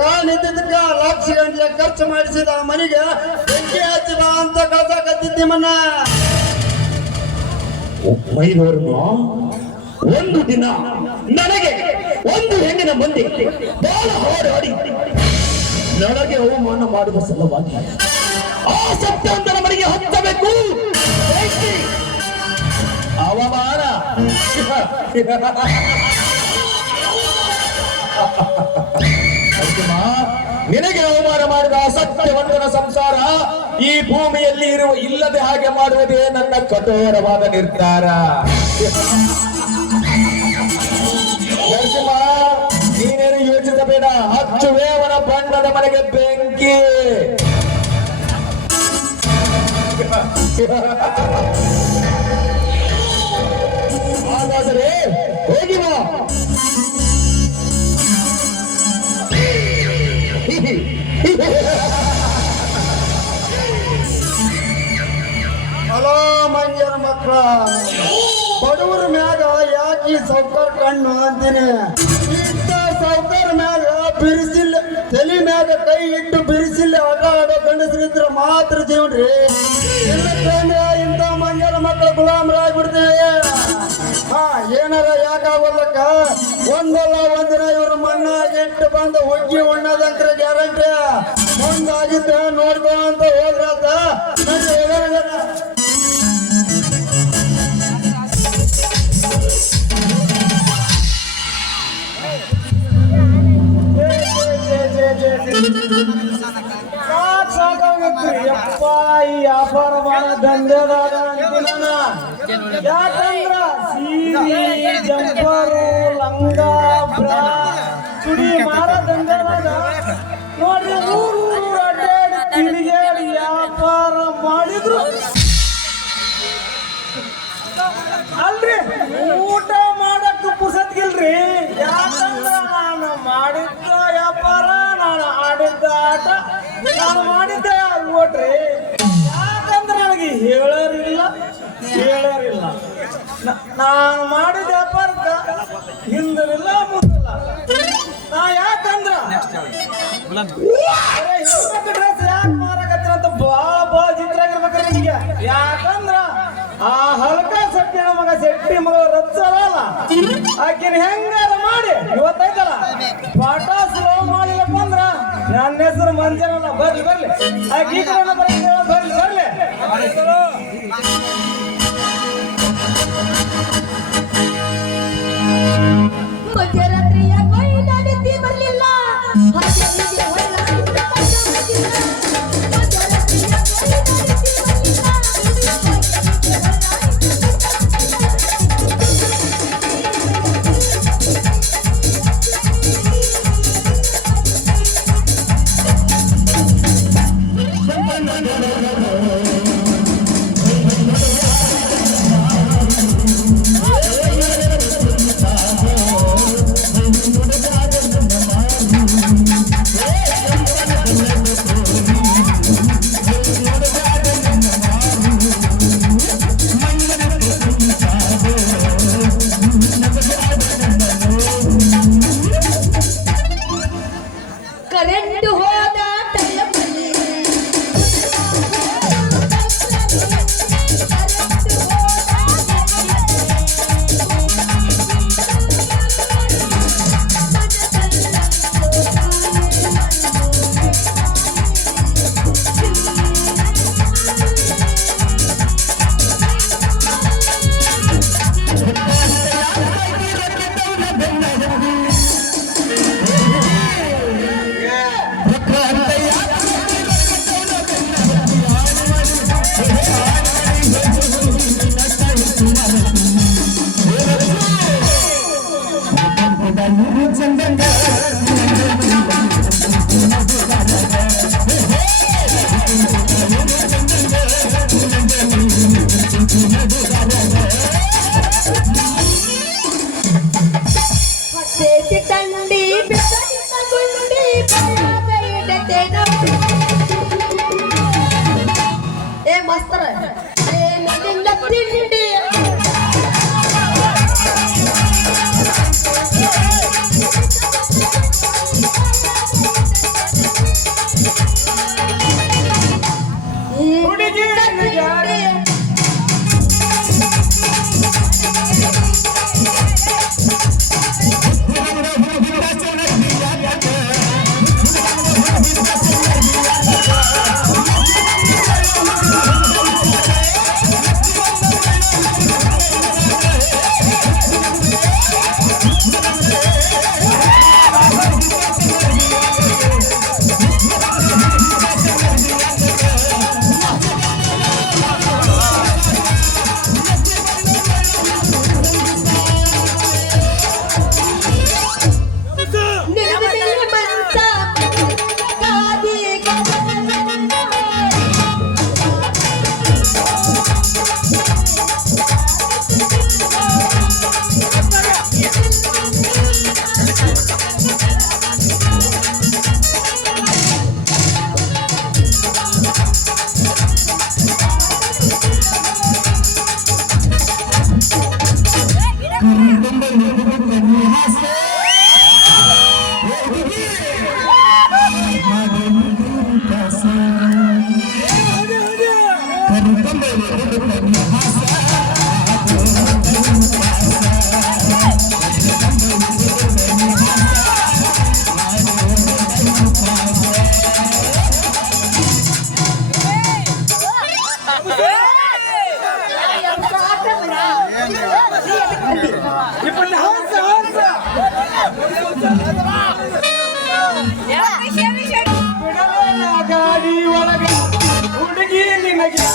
ಕಾರಣ ಇದ್ದಿದ್ದಕ್ಕ ಲಕ್ಷ ಗಂಟೆ ಖರ್ಚು ಮಾಡಿಸಿದ ಆ ಮನೆಗೆ ಬೆಂಕಿ ಹಚ್ಚಿದ ಅಂತ ಕಳ್ಸಾಕತ್ತಿದ್ದಿ ಮನ್ನ. ಮೈದೋರ್ಮ, ಒಂದು ದಿನ ನನಗೆ ಒಂದು ಹೆಣ್ಣಿನ ಮಂದಿ ಬಹಳ ಹೋರಾಡಿ ನನಗೆ ಅವಮಾನ ಮಾಡುವ ಸಲುವಾಗಿ ಆ ಸತ್ಯವಂತನ ಮನೆಗೆ ಹಚ್ಚಬೇಕು ಬೆಂಕಿ. ಅವಮಾನ? ನರಸಿಂಹ, ನಿನಗೆ ಅವಮಾನ ಮಾಡಿದ ಸತ್ಯವಂತನ ಸಂಸಾರ ಈ ಭೂಮಿಯಲ್ಲಿ ಇಲ್ಲದೆ ಹಾಗೆ ಮಾಡುವುದೇ ನನ್ನ ಕಠೋರವಾದ ನಿರ್ಧಾರ. ನರಸಿಂಹ, ನೀನೇನು ಯೋಚಿಸಬೇಡ, ಹಚ್ಚುವೆ ಅವನ ಬಣ್ಣದ ಮನೆಗೆ ಬೆಂಕಿ. ಹಾಗಾದರೆ ಹೋಗಿ ಬಾ. ಹಲೋ ಮಂಗ್ಯನ ಮಕ್ಕಳ, ಬಡವರ ಮ್ಯಾಗ ಯಾಕೆ ಈ ಸೌಕರ್ ಕಣ್ಣು ಅಂತೀನಿ. ಇಂಥ ಸೌಕರ್ ಮ್ಯಾಗ ಬಿರಿಸಿಲ್ಲ, ತಲೆ ಮ್ಯಾಗ ಕೈ ಇಟ್ಟು ಬಿರಿಸಿಲ್ಲ ಆಟ ಆಡೋ ಗಂಡಸರಿದ್ರ ಮಾತ್ರ ಜೀವನ್ರಿ. ಇಲ್ಲಂದ್ರೆ ಇಂಥ ಮಂಗ್ಯನ ಮಕ್ಕಳ ಗುಲಾಮರಾಗ್ಬಿಡ್ತೀವಿ. ಹಾ, ಏನಾರ ಯಾಕಾಗೋಲ್ಲಕ್ಕ ಒಂದಲ್ಲ ಒಂದಿನ ಇವ್ರ ಮಣ್ಣಾಗಿಟ್ಟು ಬಂದು ಹುಗ್ಗಿ ಉಣ್ಣದಂಕ್ರ ಗ್ಯಾರಂಟಿ. ಮುಂದಾಗಿದ್ದ ನೋಡ್ಕೋ ಅಂತ ಹೋದ್ರಾತ. ಸಾಕಾಗತ್ರಿ ಯಪ್ಪ ಈ ವ್ಯಾಪಾರ ಮಾಡೋ ದಂಧೆದಾಗ ಅಂತಿನ. ಯಾಕಂದ್ರ ಸೀರೆ, ಜಂಪರು, ಲಂಗ, ಬ್ರಾ, ಚುಡಿ ಮಾರೋ ದಂಧೆದಾಗ ನೋಡ್ರಿ ಊರು ಅಡ್ಡಾಡಿ ತಿರುಗಾಡಿ ವ್ಯಾಪಾರ ಮಾಡಿದ್ರು ಅಲ್ರಿ ಊಟ ಮಾಡಕ್ ಪುರ್ಸತ್ಗಿಲ್ರಿ. ಯಾಕಂದ್ರ ನಾನು ಮಾಡಿದ್ದ ವ್ಯಾಪಾರ, ನಾನು ಆಡಿದ್ದ ಆಟ, ನಾನು ಮಾಡಿದ್ದೆ ಓಟ್ರಿ. ಯಾಕಂದ್ರ ನನಗೆ ಹೇಳೋರಿಲ್ಲ ಕೇಳೋರಿಲ್ಲ. ನಾನು ಮಾಡಿದ ವ್ಯಾಪಾರಕ್ಕ ಹಿಂದಿಲ್ಲ ಮುಂದಿಲ್ಲ. ನಾ ಯಾಕಂದ್ರ ಡ್ರೆಸ್ ಯಾಕೆ ಮಾರಾಕತ್ತೀರ ಅಂತ ಭಾಳ ಚಿತ್ರ ಆಗಿರ್ಬೇಕ್ರಿ ನಿಮಗೆ. ಯಾಕಂದ್ರ ಆ ಹಲ್ಕ ಸೆಟ್ಟಿ ಮಗ ಸೆಟ್ಟಿ ಮಗ ರಚ್ಚಲ್ಲ ಆಕಿನ ಹೆಂಗಾರ ಮಾಡಿ ಇವತ್ತೈತಲ್ಲ ಪಾಠ ಸ್ಲೋ ಮಾಡಿಲ್ಲಪ್ಪ ಅಂದ್ರ ನನ್ನ ಹೆಸರು ಮಂಜನಲ್ಲ. ಬರ್ಲಿ ಬರ್ಲಿ ಆಕಿ ಬರ್ಲಿ ಬರ್ಲಿ. ಮಧ್ಯರಾತ್ರಿಯ ಕೊಯ್ದಾಡಿದ್ದಿ ಬರ್ಲಿಲ್ಲ. ಹಾಗೆ ಹಸೆತಿ ತಂಡಿ ಬೆಸರಿತ ಗುಂಡಿ ಬಯಗ ಇಡತೇನೋ. ಏ ಮಾಸ್ತರ ಏನು ನಿನ್ನ ತಿಂಡಿ ಹುಡುಗಿ ನಿನಗೆ ಗಾಡಿ ಒಳಗ ಹುಡುಗಿ ನಿನಗೆ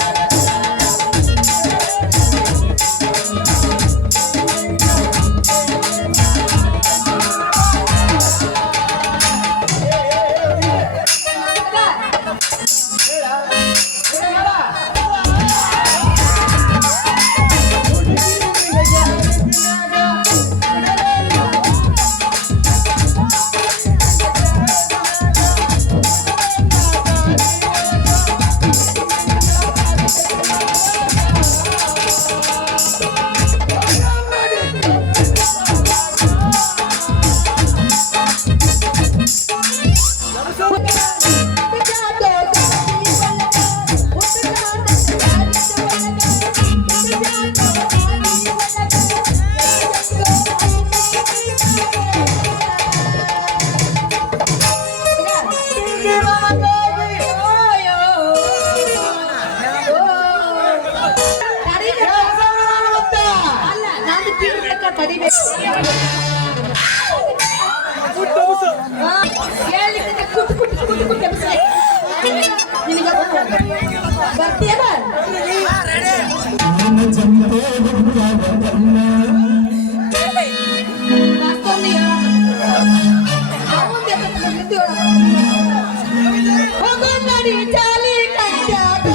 ಬರ್ತೀಯಲ್ಲ ಹೋಗೋಣಡಿ ಚಾಲಿ ಕಟ್ಟಾಗ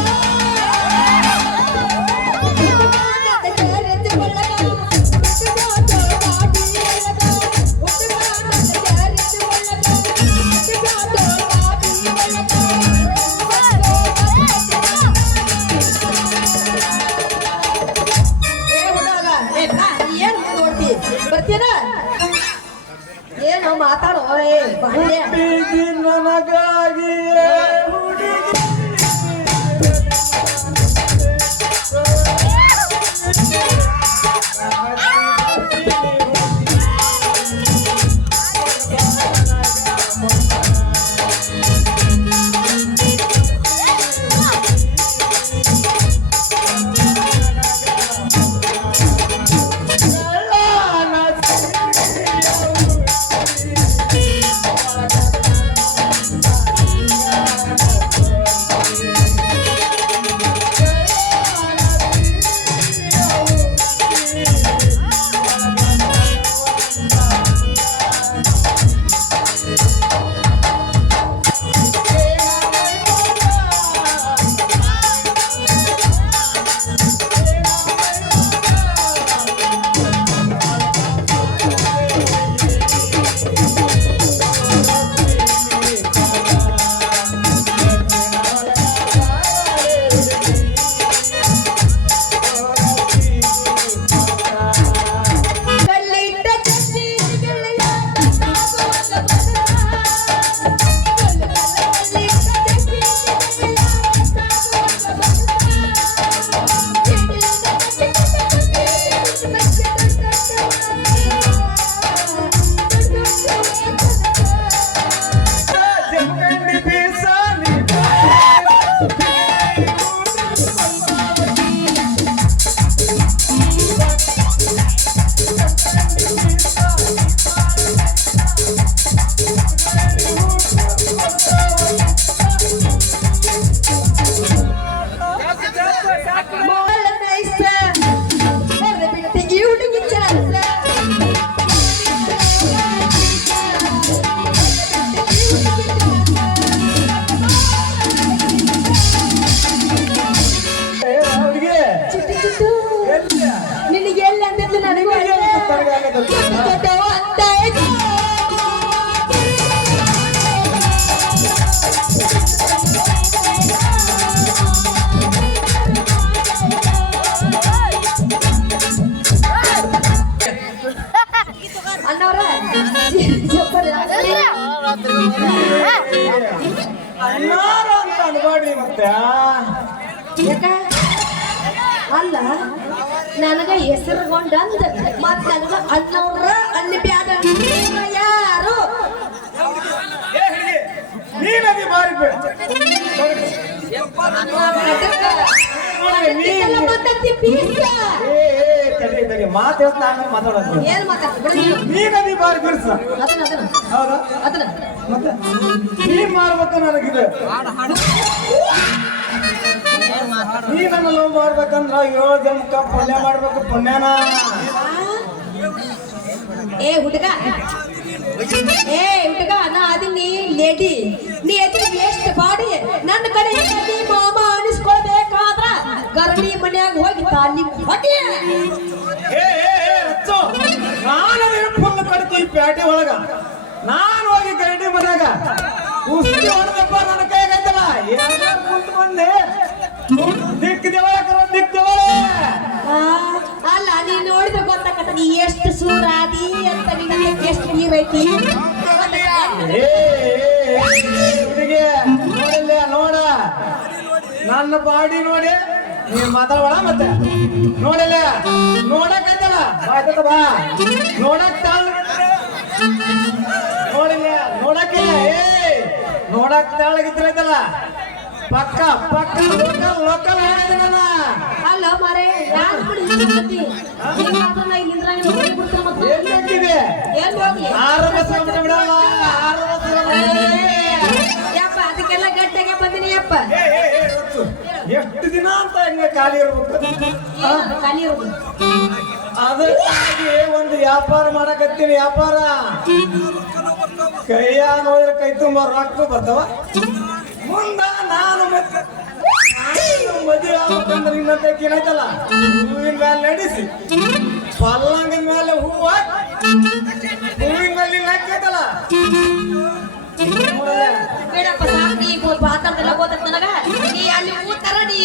ಏನು ಮಾತಾಡೋ ನನಗಾಗಿ ಅಂತ ಇದೆ. ಅಣ್ಣವ್ರ ಅನ್ನಾರ ಅಂತ ಅನ್ಬೇಡ್ರಿ ಮತ್ತೆ ಯಾಕ ಅಲ್ಲ ನನಗ ಹೆಸರುಗೊಂಡ ಅಂದ ಮತ್ ನನಗ ಅಣ್ಣವ್ರ ಅಲ್ಲಿ ಬ್ಯಾದ ಯಾರು ನೀನದಿ ಬಾರಿ ಮಾತು ಹೇಳ್ತಾ ಆಮೇಲೆ ಮಾತಾಡೋದು ಏನ್ ಮಾತಾಡ್ತೀನಿ ನೀನದಿ ಬಾರಿ ಬಿರ್ಸ ಅದನ್ನ ಅದನ್ನ ಹೌದಾ ಅದನ್ನ ಮತ್ತೆ ನೀನ್ ಮಾಡ್ಬೇಕು ನನಗಿದೆ ನೀ ನನ್ನ ಲವ್ ಮಾಡ್ಬೇಕಂದ್ರ 7 ಜನ್ಮಕ್ಕ ಪುಣ್ಯ ಮಾಡ್ಬೇಕು ಪುಣ್ಯನ ಏ ಹುಡುಗ ನಾ ಅದೀನಿ ಲೇಡಿ ನೀ ಎದಿ ವೇಸ್ಟ್ ಬಾಡಿ ನನ್ನ ಕಡೆ ನೀ ಮಾಮ ಅನಿಸ್ಕೊಳ್ಬೇಕಾದ್ರ ಗರಡಿ ಮನ್ಯಾಗ ಹೋಗಿ ತಾಲಿ ಹೊಡಿ ನಾನು ಫುಲ್ ಕಡ್ತಿ ಪ್ಯಾಟಿ ಒಳಗ ನಾನು ಹೋಗಿ ಗರಡಿ ಮನ್ಯಾಗ ಕುಸ್ತಿ ಹೊಡೆದಪ್ಪ ನನ್ನ ಕೈಗೈತಲ್ಲ ಏನಾದ್ರು ಕುಂತು ಬಂದೆ ದಿಕ್ಕದವಳೆ ಅಲ್ಲ ನೀ ನೋಡಿದ್ರೆ ಗೊತ್ತಾಗತ್ತ ನೀ ಎಷ್ಟು ಸೂರಾದಿ ಅಂತ ನಿನಗೆ ಎಷ್ಟು ನೀರೈತಿ ಹುಡುಗಿ ನೋಡಿಲ್ಲ ನೋಡ ನನ್ನ ಬಾಡಿ ನೋಡಿ ನೀನ್ ಮಾತಾಡಬೇಡ ಮತ್ತೆ ನೋಡಿಲ್ಲ ನೋಡಕ್ಕೈತಲ್ಲ ಆಯ್ತದ ಬಾ ನೋಡಕ್ ನೋಡಿಲ್ಲ ನೋಡಕ್ಕಿಲ್ಲ ನೋಡಕ್ ತಾಳಗಿದ್ರೈತಲ್ಲ ಪಕ್ಕ ಪಕ್ಕ ಲೋಕಲ್ ಲೋಕಲ್ ಹೇಳಿದ್ರಲ್ಲ ಅಲ್ಲ ಮಾರೇ ಯಾರು ಬಿಡಿ ಎಲ್ಲಿ ಎಲ್ಲಿದೆ ಹೋಗ್ಲಿ ಬಿಡಲ್ಲ ಯಪ್ಪ ಅದಕ್ಕೆಲ್ಲ ಗಟ್ಟಿಗೆ ಬಂದಿನಿ ಯಪ್ಪ ಎಷ್ಟು ದಿನ ಅಂತ ಹಿಂಗೆ ಖಾಲಿ ಇರ್ಬೇಕು ಖಾಲಿ ಹೋಗಿ ಅದಕ್ಕಾಗಿ ಒಂದು ವ್ಯಾಪಾರ ಮಾಡಕತ್ತೀನಿ ವ್ಯಾಪಾರ ಕೈಯ ನೋಡಿದ್ರೆ ಕೈ ತುಂಬ ರೊಕ್ಕ ಬರ್ತಾವ ಮುಂದ ನಾನು ಮದುವೆ ಆಗ್ಬೇಕಂದ್ರೆ ಇನ್ನೊಂದು ಏನೈತಲ್ಲ ಹೂವಿನ ಮೇಲೆ ನಡೆಸಿ ಪಲ್ಲಂಗದ ಮೇಲೆ ಹೂವು ಹೂವಿನ ಮೇಲೆ ಹಾಕೈತಲ್ಲ ಬೇಡಪ್ಪ ಸಾಕು ನೀ ಮಾತಾಡ್ತಿಲ್ಲ ಗೊತ್ತ ನನಗ ನೀ ಅಲ್ಲಿ ಊತರ ನೀ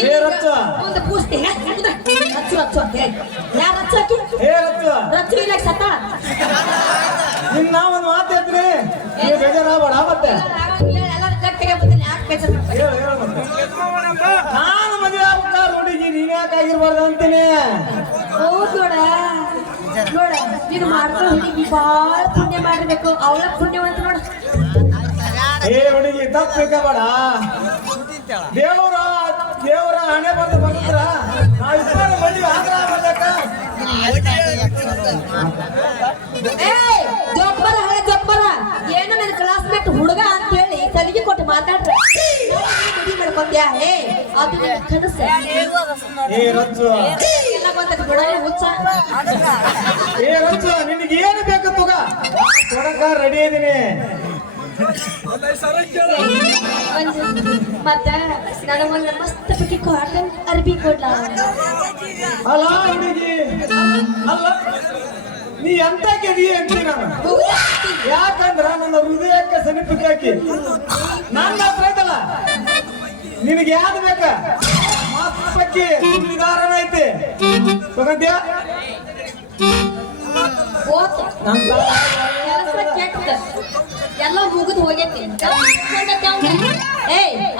ಮುಂದೆ ಪೂಸ್ತಿ ರಚ್ಚು ರಚ್ಚು ಅಂತ ಹೇಳಿ ಯಾರು ರಚ್ಚು ಹಾಕಿ ರಚ್ಚು ಇಲ್ಲ ಸತ್ತ ನಿನ್ನ ಒಂದು ಮಾತು ಹೇಳ್ತೀನಿ ನೀವು ಬೇಜಾರಾಗಬೇಡ ಮತ್ತೆ ಎಲ್ಲರೂ ಗಟ್ಟಿಗೆ ಬಂದಿನಿ ಯಾಕೆ ಬೇಜಾರು ನಾನು ಮದುವೆ ಆಗ್ಬೇಕಾ ಹುಡುಗಿ ನೀನ್ ಯಾಕಾಗಿರ್ಬಾರ್ದು ಅಂತೀನಿ ಹೌದು ನೋಡ ನೀನು ಮಾಡ್ಕೊಂಡು ಹುಡುಗಿ ಬಾಳ ಪುಣ್ಯ ಮಾಡಿರ್ಬೇಕು ಅವಳ ಪುಣ್ಯವಂತ ನೋಡ ಹುಡುಗಿ ತಪ್ಪು ಬೇಡ ದೇವರ ಹಣೆ ಬಂದು ಬಂದ್ರ ನಾವಿಬ್ಬರು ಮದುವೆ ಆದ್ರ ಬರ್ಬೇಕ ಜೊಬ್ಬರ ಹಳೆ ಜೊಬ್ಬರ ಏನೋ ನನ್ನ ಕ್ಲಾಸ್ಮೇಟ್ ಹುಡುಗ ಅಂತ ಹೇಳಿ ತಲೆಗೆ ಕೊಟ್ಟು ಮಾತಾಡ್ರೆ ಮದುವೆ ಮಾಡ್ಕೊಂಡ್ಯಾ ಅದು ಕನಸ ರಚ್ಚು ಎಲ್ಲ ಬಂದಕ್ಕೆ ಬಿಡೋಣ ಹುಚ್ಚ ರಚ್ಚು ನಿನಗೆ ಏನು ಬೇಕು ತುಗ ಕೊಡಕ ರೆಡಿ ಇದೀನಿ ಮತ್ತ ನನಗೊಂದು ಮಸ್ತ್ ಪಟ್ಟಿ ಕಾಟನ್ ಅರ್ಬಿ ಕೊಡ್ಲ ಅಲ್ಲ ಹುಡುಗಿ ಅಲ್ಲ ನೀ ಎಂತ ಕೆದಿ ಅಂತೀನಿ ನಾನು ಯಾಕಂದ್ರ ನನ್ನ ಹೃದಯಕ್ಕೆ ಸಮೀಪಕ್ಕೆ ಹಾಕಿ ನನ್ನ ಹತ್ರ ಐತಲ್ಲ ನಿನಗೆ ಯಾವ್ದು ಬೇಕ ಮಸ್ತ್ ಪಕ್ಕಿ ನಿಧಾರನ ಐತಿ ತಗೊಂಡ್ಯಾ ಎಲ್ಲ ಮುಗಿದು ಹೋಗೈತಿ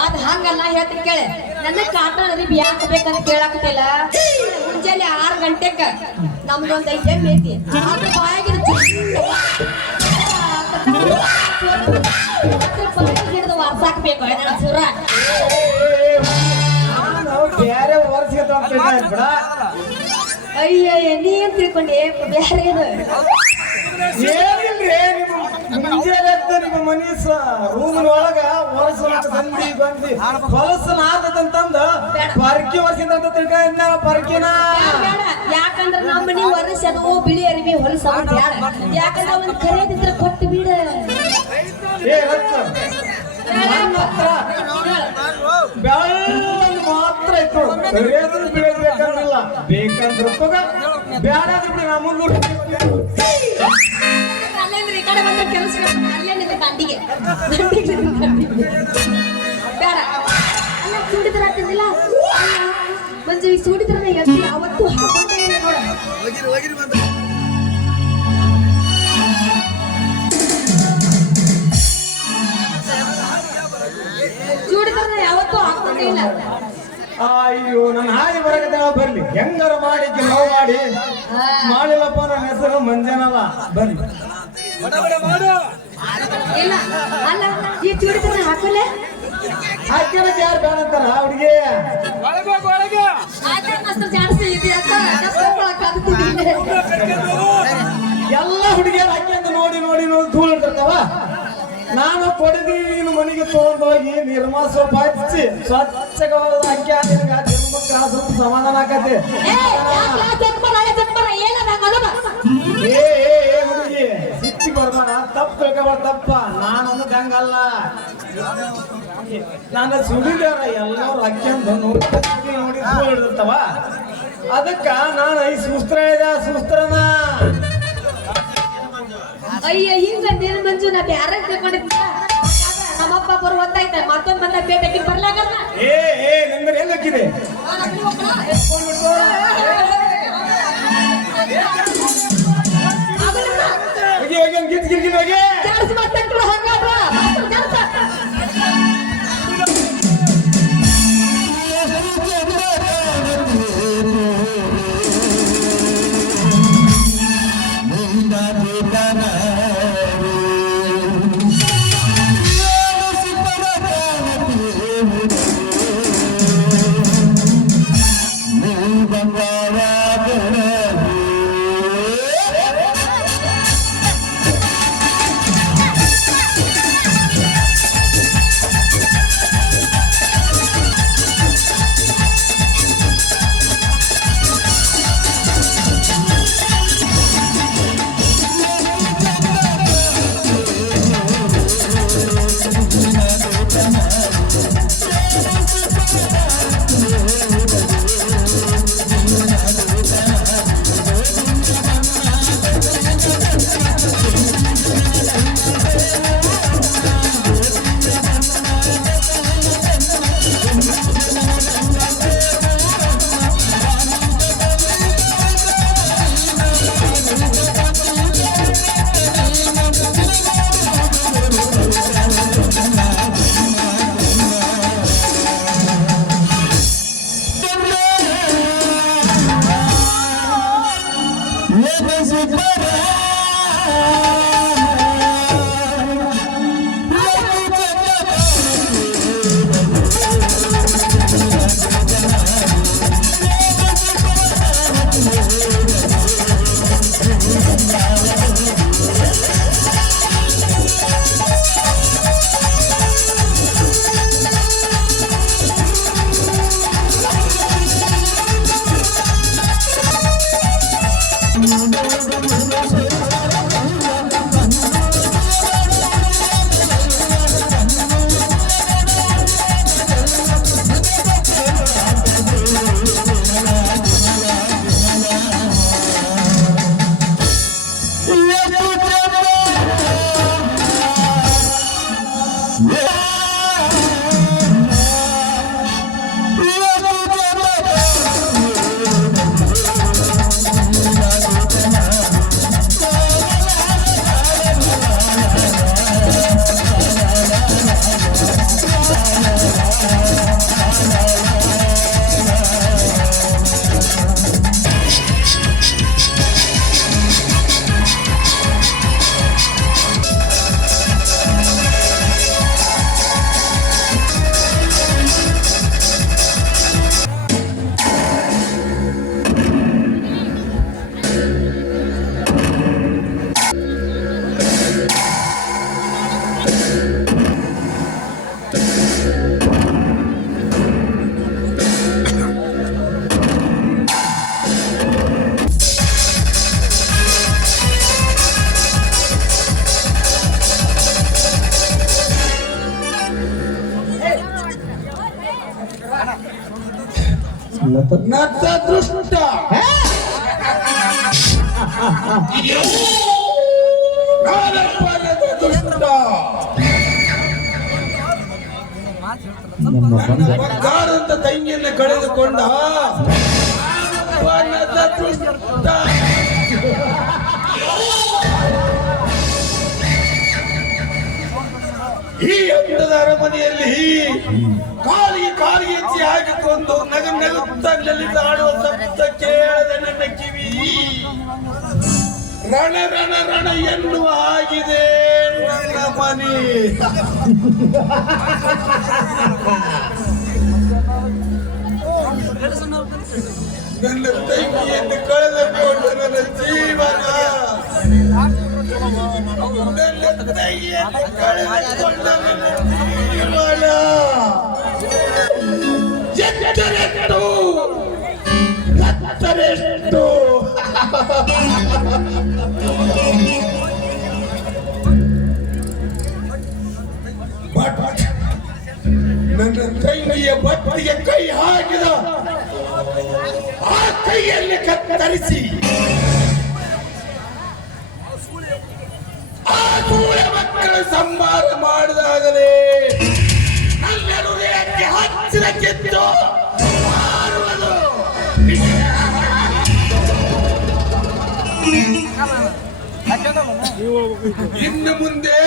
ಅದ್ ಹಂಗಲ್ಲ ಹೇಳ್ತೀನಿ ಕೇಳಿ ನನ್ನ ಕಾಟನ್ ಅರಿಬಿ ಯಾಕೆ ಬೇಕಂತ ಕೇಳಾಕತಿಲ್ಲ ಮುಂಜಾನೆ 6 ಗಂಟೆಗ ನಮ್ದೊಂದು ಐಟಮ್ ಐತಿ ಅದ್ರ ಬಾಯಾಗಿನ ಹಿಡಿದು ವಾರ್ಸಾಕ್ಬೇಕು ಸುರ ಬೇರೆ ವರ್ಷ ಬಿಡ ಅಯ್ಯಯ್ಯ ನೀ ಏನ್ ತಿಳ್ಕೊಂಡೆ ಬೇರೆ ಏನು ಏನಿಲ್ರಿ ನಿಮ್ಮ ಮುಂಜಾನೆ ನಿಮ್ಮ ಮನಿ ರೂಮಿನ ಒಳಗ ವರ್ಷ ಬಂದಿ ಹೊಲಸನ ಆದದಂತಂದು ಪರಕಿ ವರ್ಷದಿಂದ ಅಂತ ತಿಳ್ಕೊಂಡ ಪರಕಿನ ಯಾಕಂದ್ರ ನಮ್ಮ ಮನಿ ವರ್ಷ ಅದು ಬಿಳಿ ಅರಿವಿ ಹೊಲಸ ಯಾಕಂದ್ರ ಅವ್ನ ಖರೀದಿದ್ರೆ ಕೊಟ್ಟು ಬಿಡ ಬೆಳ್ಳ ಮಾತ್ರ ಇತ್ತು ಕರಿಯೋದ್ರ ಬೀಳಬೇಕಂದ್ರಲ್ಲ ಬೇಕಂದ್ರ ಬೇಡ ಬಿಡಿ ನಾ ಮುಂದೂಡಿ ಕಡೆ ಬಂದ ಕೆಲಸ ಅಲ್ಲೇ ನಿಂತ ದಂಡಿಗೆ ಬೇಡ ಅಲ್ಲ ಚೂಡಿದಾರ ಹಾಕಿದ್ದಿಲ್ಲ ಮಂಜು ಈ ಚೂಡಿದಾರನ ಎದ್ದು ಯಾವತ್ತೂ ಹಾಕೊಂಡೇ ಇಲ್ಲ ನೋಡ ಚೂಡಿದಾರನ ಯಾವತ್ತೂ ಹಾಕೊಂಡೇ ಇಲ್ಲ ಅಯ್ಯೋ ನನ್ನ ಹಾಗೆ ಬರಕತ್ತ ಬರ್ಲಿ ಹೆಂಗಾರ ಮಾಡಿ ನೋವು ಮಾಡಿ ಮಾಡಿಲ್ಲಪ್ಪ ನನ್ನ ಹೆಸರು ಮಂಜನಲ್ಲ ಬರ್ಲಿ ಇಲ್ಲ ಅಲ್ಲ ಈ ಚೂಡಿದಾರನ ಹಾಕಲ್ಲ ಹಾಕ್ಯಲಕ್ಕೆ ಯಾರು ಬೇಡ ಅಂತಾರ ಹುಡುಗಿ ಆದ್ರೆ ಮಸ್ತ್ ಜಾಸ್ತಿ ಇದೆ ಅಂತ ಎಲ್ಲ ಹುಡುಗಿಯರು ಹಾಕಿ ಅಂತ ನೋಡಿ ನೋಡಿ ನೋಡಿ ಧೂಳು ಇರ್ತಾವ ನಾನು ಕೊಡಗಿ ನೀನು ಮನೆಗೆ ತಗೊಂಡೋಗಿ ನಿರ್ಮಾ ಸೊಪ್ಪು ಹಚ್ಚಿ ಸ್ವಚ್ಛವಾದ ಅಕ್ಕಿ ಹಾಕಿದಾಗ ಜನ್ಮಕ್ಕೆ ಸ್ವಲ್ಪ ಸಮಾಧಾನ ಆಕತಿ ಏ ಹುಡುಗಿ ಸಿಕ್ಕಿ ಬರ್ಬೇಡ ತಪ್ಪು ತಿಳ್ಕೊಬೇಡ ತಪ್ಪ ನಾನು ಅನ್ನೋದು ಹಂಗಲ್ಲ ನಾನು ಸುಡಿದಾರ ಎಲ್ಲರೂ ಅಕ್ಕಿ ಅಂತ ನೋಡಿ ನೋಡಿ ಧೂಳು ಹಿಡಿದಿರ್ತಾವ ಅದಕ್ಕ ನಾನು ಈ ಸುಸ್ತ್ರನ ಅಯ್ಯ ಹಿಂಗ ನೀನು ಮಂಜು ನಾ ಬ್ಯಾರ ತಿಳ್ಕೊಂಡಿದ್ದ ನಮ್ಮಪ್ಪ ಬರು ಗೊತ್ತಾಯ್ತ ಮತ್ತೊಂದ್ ಬಂದ ಪೇಟೆಗೆ ಬರ್ಲಾಗಲ್ಲ ಏ ನಿಂದ್ರೆ ಏನ್ ಹಾಕಿದೆ ಗಿರ್ಗಿರ್ ಹೋಗಿ ನತ್ತ ದೃಷ್ಟ ನಾನಪ್ಪನದ ದುಷ್ಟ ಬಂಗಾರದ ತಂಗಿಯನ್ನು ಕಳೆದುಕೊಂಡ ನಾನಪ್ಪನದ ದುಷ್ಟ. ಈ ಹಂತದ ಅರಮನೆಯಲ್ಲಿ ಕಾಲಿಗೆ ಹೆಚ್ಚಿ ಹಾಕಿಕೊಂಡು ನಗುತ್ತ ಆಡುವ ಶಬ್ದ ಕೇಳದೆ ನನ್ನ ಕಿವಿ ರಣ ರಣ ರಣ ಎನ್ನುವ ಆಗಿದೆ ನನ್ನ ಮನೆ. ನನ್ನ ತಂಗಿಯನ್ನು ಕಳೆದುಕೊಂಡು ನನ್ನ ಜೀವನ ನನ್ನ ತಂಗಿಯನ್ನು ಕಳೆದುಕೊಂಡ ನನ್ನ ಜೀವನ ಎತ್ತರೆಷ್ಟು ಕತ್ತರೆಷ್ಟು ನನ್ನ ತಂಗಿಯ ಬಟ್ಟೆಗೆ ಕೈ ಹಾಕಿದ ಆ ಕೈಯಲ್ಲಿ ಕತ್ತರಿಸಿ ಆ ಮೂಲ ಮಕ್ಕಳ ಸಂಹಾರ ಮಾಡಿದಾಗಲೇ ನನ್ನ ಹೃದಯಕ್ಕೆ ಹಚ್ಚಿದ ಕಿತ್ತು ಮಾರುವುದು. ಇನ್ನು ಮುಂದೆ